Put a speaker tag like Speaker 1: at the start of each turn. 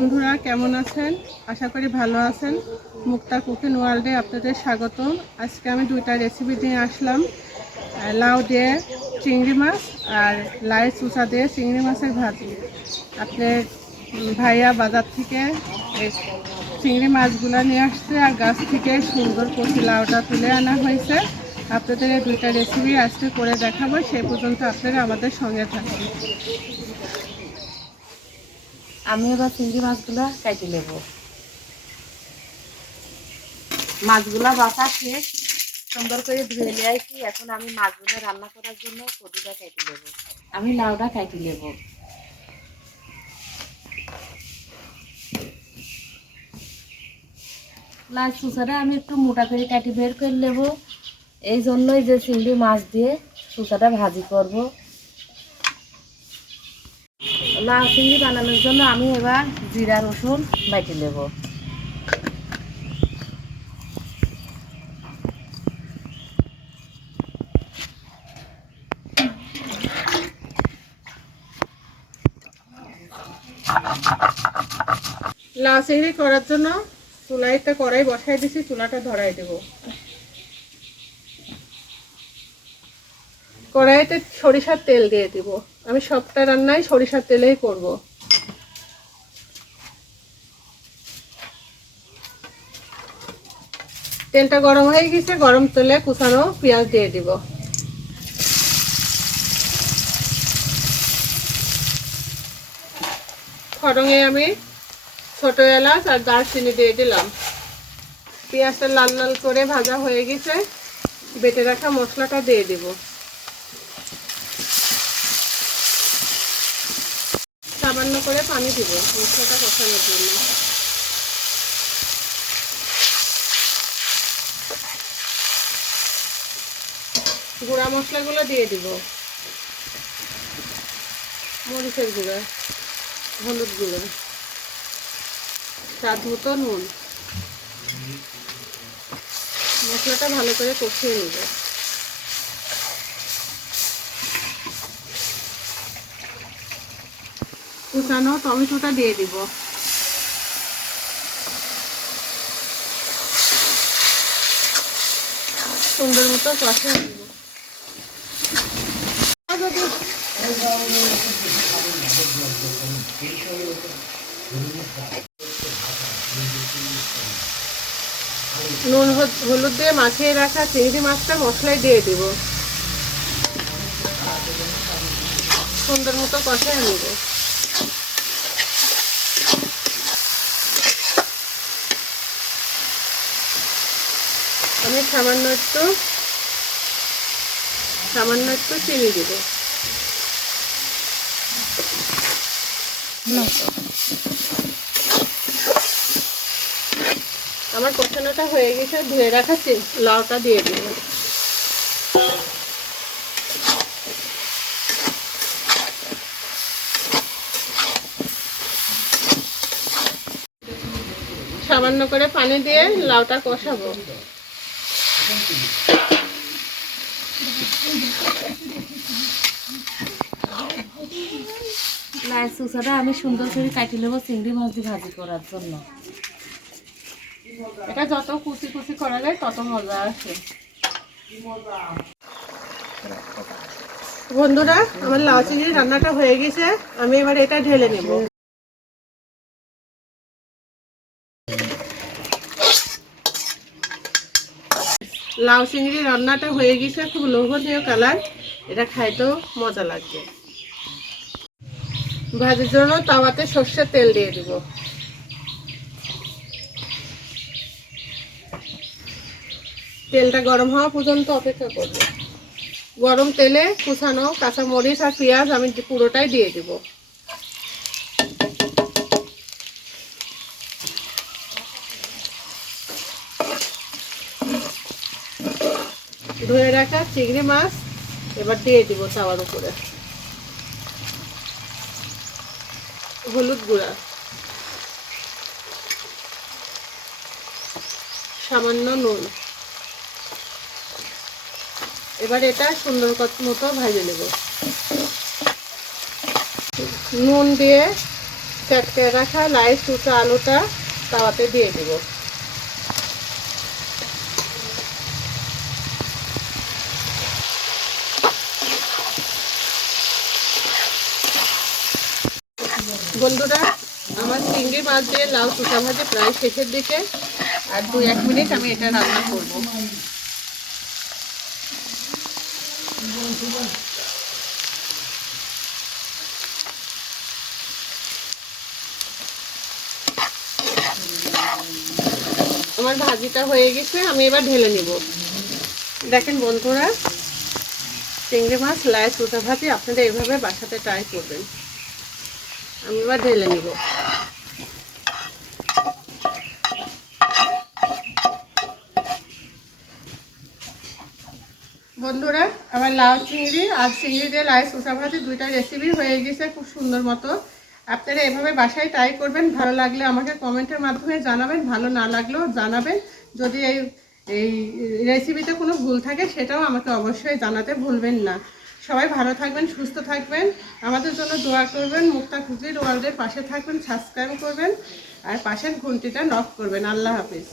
Speaker 1: বন্ধুরা, কেমন আছেন? আশা করি ভালো আছেন। মুক্তা কুকিং ওয়ার্ল্ডে আপনাদের স্বাগত আজকে আমি দুইটা রেসিপি নিয়ে আসলাম। লাউ দিয়ে চিংড়ি মাছ আর লাই চুষা দিয়ে চিংড়ি মাছের ভাজি। আপনার ভাইয়া বাজার থেকে চিংড়ি মাছগুলো নিয়ে আসছে আর গাছ থেকে সুন্দর কচি লাউটা তুলে আনা হয়েছে। আপনাদের এই দুইটা রেসিপি আজকে করে দেখাবো সেই পর্যন্ত আপনারা আমাদের সঙ্গে থাকুন।
Speaker 2: আমি এবার চিংড়ি মাছগুলো কেটে নেব। মাছগুলা বাসা শেষ, সুন্দর করে ধুয়ে নিয়ে আসি। এখন আমি মাছগুলো রান্না করার জন্য কটুটা কেটে নেব। আমি লাউটা কেটে নেব। লাল সুসাটা আমি একটু মোটা করে কাটি বের করে নেব। এই জন্যই যে চিংড়ি মাছ দিয়ে সুসাটা ভাজি করব। লাউ চিংড়ি বানানোর জন্য আমি এবার জিরা, রসুন বাটি নেব।
Speaker 1: লাউ চিংড়ি করার জন্য চুলায় একটা কড়াই বসাই দিছি, চুলাটা ধরাই দেব। কড়াইতে সরিষার তেল দিয়ে দিব। আমি সবটা রান্নাই সরিষার তেলেই করব। তেলটা গরম হয়ে গেছে, গরম তেলে কুচানো পেঁয়াজ দিয়ে দিব। ফড়ঙে আমি ছোট এলাচ আর দারচিনি দিয়ে দিলাম। পেঁয়াজটা লাল লাল করে ভাজা হয়ে গেছে, বেটে রাখা মশলাটা দিয়ে দিব। সামান্য করে পানি দিব মশলাটা কষানোর জন্য। গুঁড়া মশলাগুলো দিয়ে দিব। মরিচের গুঁড়া, হলুদ গুঁড়ো, স্বাদ মতো নুন। মশলাটা ভালো করে কষিয়ে নেব। কুচানো টমেটোটা দিয়ে দিব। সুন্দর মতো নুন হলুদ দিয়ে মাখিয়ে রাখা চিংড়ি মাছটা মশলায় দিয়ে দিব। সুন্দর মতো কষায় নেব। আমি সামান্য একটু সামান্য একটু চিনি দিব। আমার কষানোটা হয়ে গেছে ধুয়ে রাখা লাউটা দিয়ে দিব। সামান্য করে পানি দিয়ে লাউটা কষাবো।
Speaker 2: লাই সুসাটা আমি সুন্দর করে কাটি নেব চিংড়ি মাছ ভাজি করার জন্য।
Speaker 1: এটা যত কুচি কুচি করা যায়, তত মজা আসে। বন্ধুরা, আমার লাউ চিংড়ি রান্নাটা হয়ে গেছে। আমি এবার এটা ঢেলে নেব। লাউ চিংড়ি রান্নাটা হয়ে গেছে, খুব লোভনীয় কালার। এটা খাইতেও মজা লাগবে। ভাজির জন্য তাওয়াতে সর্ষের তেল দিয়ে দিব। তেলটা গরম হওয়া পর্যন্ত অপেক্ষা করব। গরম তেলে কুচানো কাঁচা মরিচ আর পেঁয়াজ আমি পুরোটাই দিয়ে দিব। ধুয়ে রাখা চিংড়ি মাছ, এবার দিয়ে দিব তাওয়ার উপরে। হলুদ গুঁড়া। সামান্য নুন। এবার এটা সুন্দর মতো ভাজে নেব। নুন দিয়ে চটকে রাখা লাই সুতা আলুটা তাওয়াতে দিয়ে দিব। বন্ধুরা, আমার চিংড়ি মাছ দিয়ে লাউ সুতা ভাজি প্রায় শেষের দিকে। আর দু এক মিনিট আমি এটা রান্না করব। আমার ভাজিটা হয়ে গেছে, আমি এবার ঢেলে নিব। দেখেন বন্ধুরা, চিংড়ি মাছ লাই সুতা ভাজি, আপনারা এইভাবে বাসাতে ট্রাই করবেন। আমি এবার ঢেলে নিব। বন্ধুরা, আমার লাউ চিংড়ি আর চিংড়ি দিয়ে লাই শসা ভাজি দুইটা রেসিপি হয়ে গেছে খুব সুন্দর মতো। আপনারা এভাবে বাসায় ট্রাই করবেন, ভালো লাগলে আমাকে কমেন্টের মাধ্যমে জানাবেন, ভালো না লাগলেও জানাবেন। যদি এই এই রেসিপিতে কোনো ভুল থাকে, সেটাও আমাকে অবশ্যই জানাতে ভুলবেন না। সবাই ভালো থাকবেন, সুস্থ থাকবেন। আমাদের জন্য দোয়া করবেন, মুক্তা খুঁজির ওয়ার্ল্ডের পাশে থাকবেন সাবস্ক্রাইব করবেন, আর পাশের ঘন্টিটা নক করবেন। আল্লাহ হাফিজ।